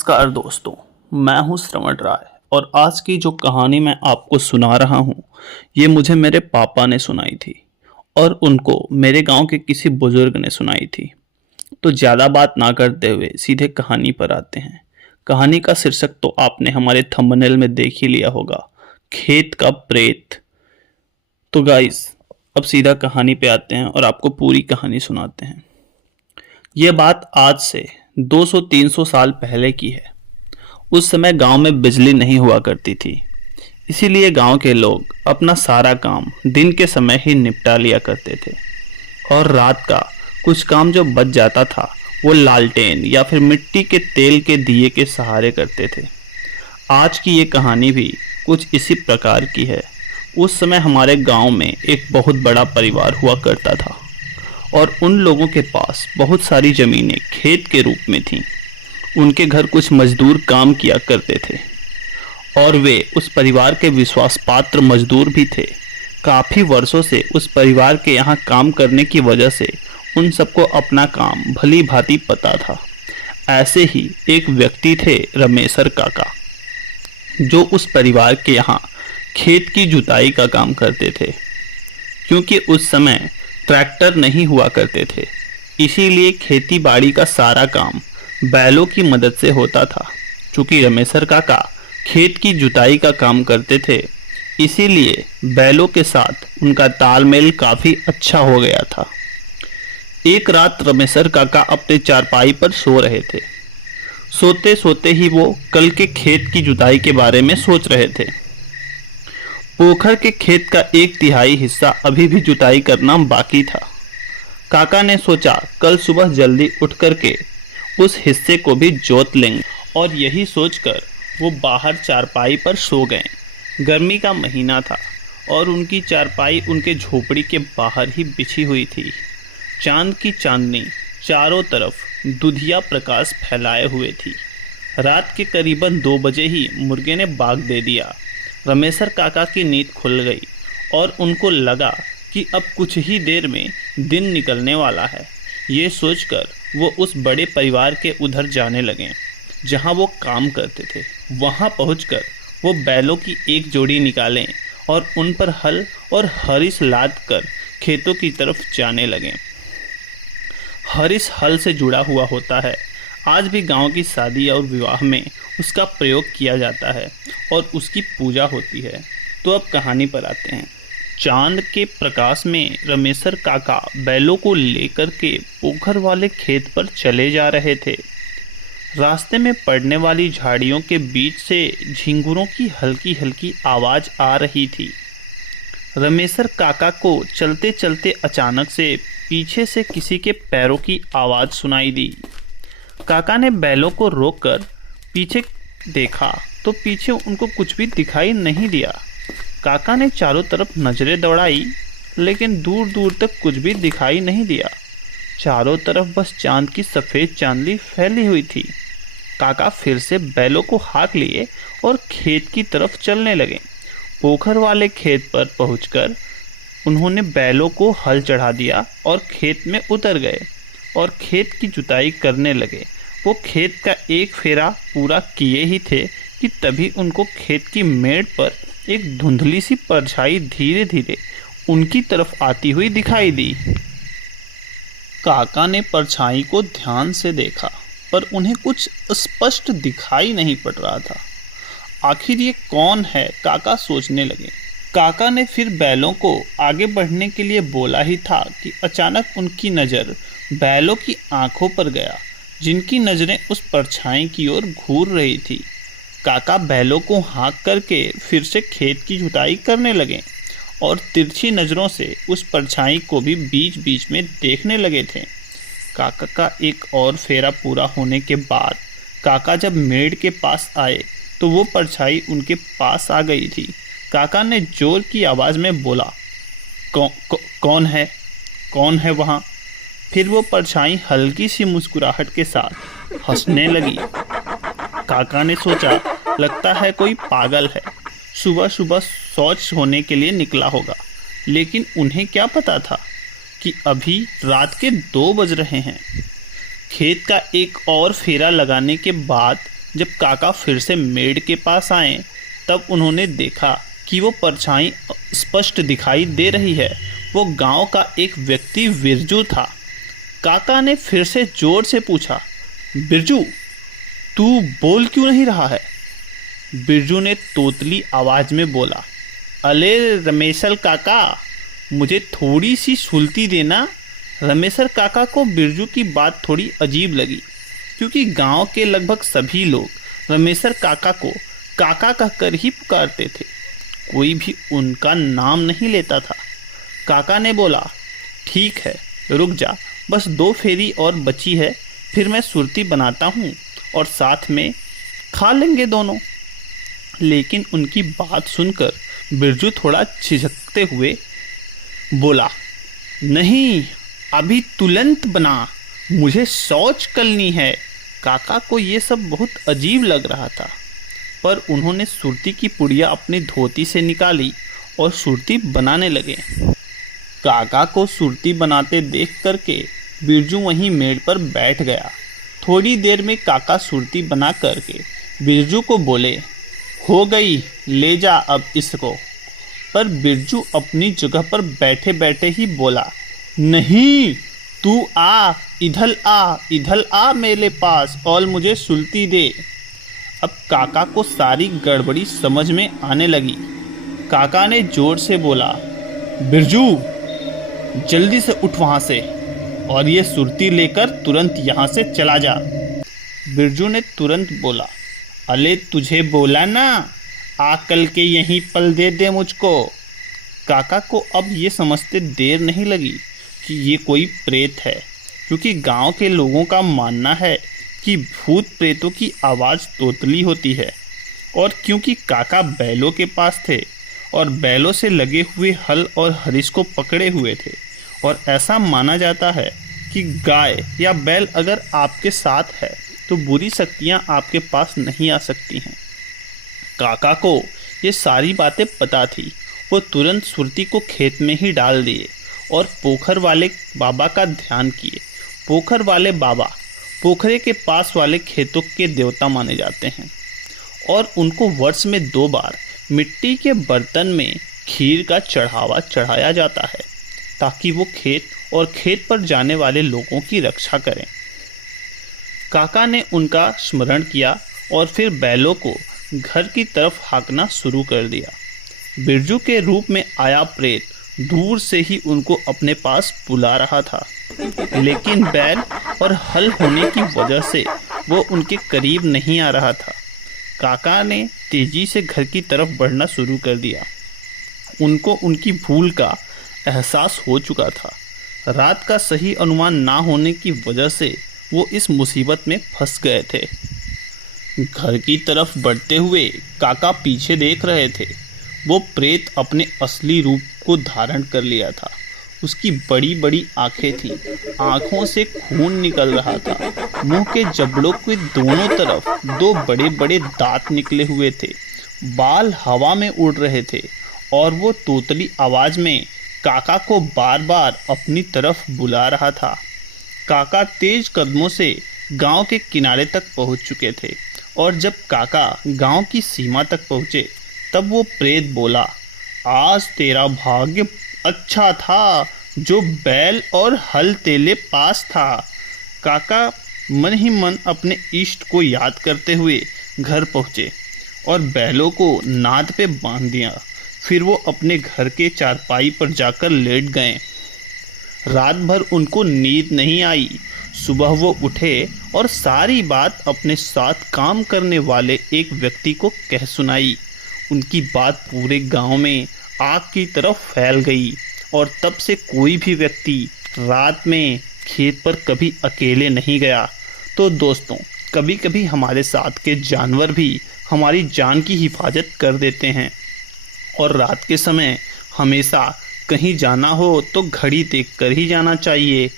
नमस्कार दोस्तों, मैं हूं श्रवण राय और आज की जो कहानी मैं आपको सुना रहा हूं, ये मुझे मेरे पापा ने सुनाई थी और उनको मेरे गांव के किसी बुजुर्ग ने सुनाई थी। तो ज़्यादा बात ना करते हुए सीधे कहानी पर आते हैं। कहानी का शीर्षक तो आपने हमारे थंबनेल में देख ही लिया होगा, खेत का प्रेत। तो गाइस, अब सीधा कहानी पे आते हैं और आपको पूरी कहानी सुनाते हैं। ये बात आज से 200-300 साल पहले की है। उस समय गांव में बिजली नहीं हुआ करती थी, इसीलिए गांव के लोग अपना सारा काम दिन के समय ही निपटा लिया करते थे और रात का कुछ काम जो बच जाता था वो लालटेन या फिर मिट्टी के तेल के दिए के सहारे करते थे। आज की ये कहानी भी कुछ इसी प्रकार की है। उस समय हमारे गांव में एक बहुत बड़ा परिवार हुआ करता था और उन लोगों के पास बहुत सारी ज़मीनें खेत के रूप में थीं। उनके घर कुछ मजदूर काम किया करते थे और वे उस परिवार के विश्वास पात्र मजदूर भी थे। काफ़ी वर्षों से उस परिवार के यहाँ काम करने की वजह से उन सबको अपना काम भली भांति पता था। ऐसे ही एक व्यक्ति थे रमेशर काका, जो उस परिवार के यहाँ खेत की जुताई का काम करते थे। क्योंकि उस समय ट्रैक्टर नहीं हुआ करते थे, इसीलिए खेती बाड़ी का सारा काम बैलों की मदद से होता था। चूँकि रमेशर काका खेत की जुताई का काम करते थे, इसीलिए बैलों के साथ उनका तालमेल काफ़ी अच्छा हो गया था। एक रात रमेशर काका अपने चारपाई पर सो रहे थे। सोते सोते ही वो कल के खेत की जुताई के बारे में सोच रहे थे। पोखर के खेत का 1/3 हिस्सा अभी भी जुताई करना बाकी था। काका ने सोचा कल सुबह जल्दी उठ करके उस हिस्से को भी जोत लेंगे, और यही सोचकर वो बाहर चारपाई पर सो गए। गर्मी का महीना था और उनकी चारपाई उनके झोपड़ी के बाहर ही बिछी हुई थी। चांद की चांदनी चारों तरफ दुधिया प्रकाश फैलाए हुए थी। रात के करीबन 2 बजे ही मुर्गे ने बाग दे दिया। रमेशर काका की नींद खुल गई और उनको लगा कि अब कुछ ही देर में दिन निकलने वाला है। ये सोचकर वो उस बड़े परिवार के उधर जाने लगे जहाँ वो काम करते थे। वहाँ पहुँचकर वो बैलों की एक जोड़ी निकालें और उन पर हल और हरिस लाद कर खेतों की तरफ जाने लगे। हरिस हल से जुड़ा हुआ होता है। आज भी गांव की शादी और विवाह में उसका प्रयोग किया जाता है और उसकी पूजा होती है। तो अब कहानी पर आते हैं। चांद के प्रकाश में रमेशर काका बैलों को लेकर के पोखर वाले खेत पर चले जा रहे थे। रास्ते में पड़ने वाली झाड़ियों के बीच से झिंगुरों की हल्की हल्की आवाज़ आ रही थी। रमेशर काका को चलते चलते अचानक से पीछे से किसी के पैरों की आवाज़ सुनाई दी। काका ने बैलों को रोककर पीछे देखा तो पीछे उनको कुछ भी दिखाई नहीं दिया। काका ने चारों तरफ नजरें दौड़ाई, लेकिन दूर दूर तक कुछ भी दिखाई नहीं दिया। चारों तरफ बस चांद की सफ़ेद चांदनी फैली हुई थी। काका फिर से बैलों को हाँक लिए और खेत की तरफ चलने लगे। पोखर वाले खेत पर पहुंचकर उन्होंने बैलों को हल चढ़ा दिया और खेत में उतर गए और खेत की जुताई करने लगे। वो खेत का एक फेरा पूरा किए ही थे कि तभी उनको खेत की मेड़ पर एक धुंधली सी परछाई धीरे धीरे उनकी तरफ आती हुई दिखाई दी। काका ने परछाई को ध्यान से देखा, पर उन्हें कुछ स्पष्ट दिखाई नहीं पड़ रहा था। आखिर ये कौन है, काका सोचने लगे। काका ने फिर बैलों को आगे बढ़ने के लिए बोला ही था कि अचानक उनकी नज़र बैलों की आंखों पर गया, जिनकी नज़रें उस परछाई की ओर घूर रही थी। काका बैलों को हाँक करके फिर से खेत की जुताई करने लगे और तिरछी नज़रों से उस परछाई को भी बीच बीच में देखने लगे थे। काका का एक और फेरा पूरा होने के बाद काका जब मेड़ के पास आए तो वो परछाई उनके पास आ गई थी। काका ने जोर की आवाज़ में बोला, कौन है, कौन है वहाँ? फिर वो परछाई हल्की सी मुस्कुराहट के साथ हंसने लगी। काका ने सोचा, लगता है कोई पागल है, सुबह सुबह शौच होने के लिए निकला होगा। लेकिन उन्हें क्या पता था कि अभी रात के 2 बज रहे हैं। खेत का एक और फेरा लगाने के बाद जब काका फिर से मेड़ के पास आए तब उन्होंने देखा कि वो परछाई स्पष्ट दिखाई दे रही है। वो गांव का एक व्यक्ति बिरजू था। काका ने फिर से जोर से पूछा, बिरजू, तू बोल क्यों नहीं रहा है? बिरजू ने तोतली आवाज में बोला, अले रमेशल काका, मुझे थोड़ी सी सुलती देना। रमेशर काका को बिरजू की बात थोड़ी अजीब लगी, क्योंकि गांव के लगभग सभी लोग रमेशर काका को काका कहकर ही पुकारते थे। कोई भी उनका नाम नहीं लेता था। काका ने बोला, ठीक है, रुक जा, बस 2 फेरी और बची है, फिर मैं सुरती बनाता हूँ और साथ में खा लेंगे दोनों। लेकिन उनकी बात सुनकर बिरजू थोड़ा झिझकते हुए बोला, नहीं, अभी तुरंत बना, मुझे शौच करनी है। काका को ये सब बहुत अजीब लग रहा था, पर उन्होंने सुरती की पुड़िया अपनी धोती से निकाली और सुरती बनाने लगे। काका को सुरती बनाते देख करके बिरजू वहीं मेड़ पर बैठ गया। थोड़ी देर में काका सुरती बना करके बिरजू को बोले, हो गई, ले जा अब इसको। पर बिरजू अपनी जगह पर बैठे बैठे ही बोला, नहीं, तू आ, इधर आ मेरे पास और मुझे सुलती दे। अब काका को सारी गड़बड़ी समझ में आने लगी। काका ने जोर से बोला, बिरजू, जल्दी से उठ वहाँ से और ये सुरती लेकर तुरंत यहाँ से चला जा। बिरजू ने तुरंत बोला, अले तुझे बोला ना, आकल के यहीं पल दे मुझको। काका को अब ये समझते देर नहीं लगी कि ये कोई प्रेत है, क्योंकि गांव के लोगों का मानना है कि भूत प्रेतों की आवाज़ तोतली होती है। और क्योंकि काका बैलों के पास थे और बैलों से लगे हुए हल और हरिश को पकड़े हुए थे, और ऐसा माना जाता है कि गाय या बैल अगर आपके साथ है तो बुरी शक्तियां आपके पास नहीं आ सकती हैं। काका को ये सारी बातें पता थी। वो तुरंत सुरती को खेत में ही डाल दिए और पोखर वाले बाबा का ध्यान किए। पोखर वाले बाबा पोखरे के पास वाले खेतों के देवता माने जाते हैं और उनको वर्ष में 2 बार मिट्टी के बर्तन में खीर का चढ़ावा चढ़ाया जाता है, ताकि वो खेत और खेत पर जाने वाले लोगों की रक्षा करें। काका ने उनका स्मरण किया और फिर बैलों को घर की तरफ हाँकना शुरू कर दिया। बिरजू के रूप में आया प्रेत दूर से ही उनको अपने पास बुला रहा था, लेकिन बैल और हल होने की वजह से वो उनके करीब नहीं आ रहा था। काका ने तेजी से घर की तरफ बढ़ना शुरू कर दिया। उनको उनकी भूल का एहसास हो चुका था। रात का सही अनुमान ना होने की वजह से वो इस मुसीबत में फंस गए थे। घर की तरफ बढ़ते हुए काका पीछे देख रहे थे। वो प्रेत अपने असली रूप को धारण कर लिया था। उसकी बड़ी बड़ी आंखें थीं, आंखों से खून निकल रहा था। मुंह के जबड़ों के दोनों तरफ 2 बड़े बड़े दांत निकले हुए थे। बाल हवा में उड़ रहे थे और वो तोतली आवाज में काका को बार बार अपनी तरफ बुला रहा था। काका तेज कदमों से गांव के किनारे तक पहुंच चुके थे और जब काका गांव की सीमा तक पहुंचे तब वो प्रेत बोला, आज तेरा भाग्य अच्छा था जो बैल और हल तेरे पास था। काका मन ही मन अपने इष्ट को याद करते हुए घर पहुँचे और बैलों को नाद पे बांध दिया। फिर वो अपने घर के चारपाई पर जाकर लेट गए। रात भर उनको नींद नहीं आई। सुबह वो उठे और सारी बात अपने साथ काम करने वाले एक व्यक्ति को कह सुनाई। उनकी बात पूरे गांव में आग की तरफ फैल गई और तब से कोई भी व्यक्ति रात में खेत पर कभी अकेले नहीं गया। तो दोस्तों, कभी कभी हमारे साथ के जानवर भी हमारी जान की हिफाजत कर देते हैं और रात के समय हमेशा कहीं जाना हो तो घड़ी देखकर ही जाना चाहिए।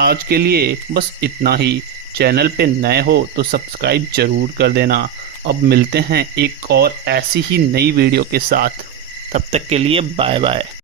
आज के लिए बस इतना ही। चैनल पे नए हो तो सब्सक्राइब ज़रूर कर देना। अब मिलते हैं एक और ऐसी ही नई वीडियो के साथ। तब तक के लिए बाय बाय।